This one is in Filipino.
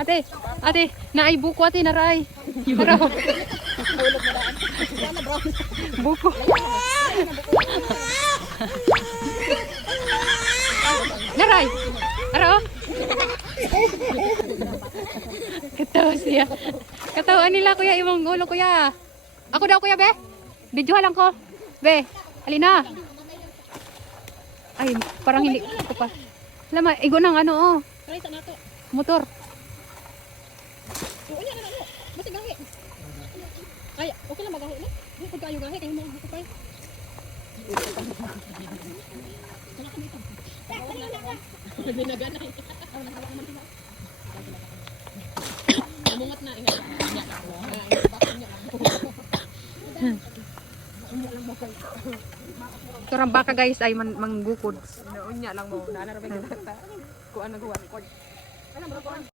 ate, naay buko ate, naray. Araw. Buko. Naray. Araw. Katawa siya. Katawan nila kuya, imong ulo kuya. Ako daw kuya, be. Videohan lang ko. Be, halina. Ay, parang hindi ko pa. Alam mo, igo ng ano, oh. Motor. Ay, okay lang magahi na. Hindi ko kayo gahi kayo mo ko pa. Binaganay. Mungat na. Turang baka guys ay manggukod. Naunya lang mo. Nana ra ba kita. Kuan naghuwat.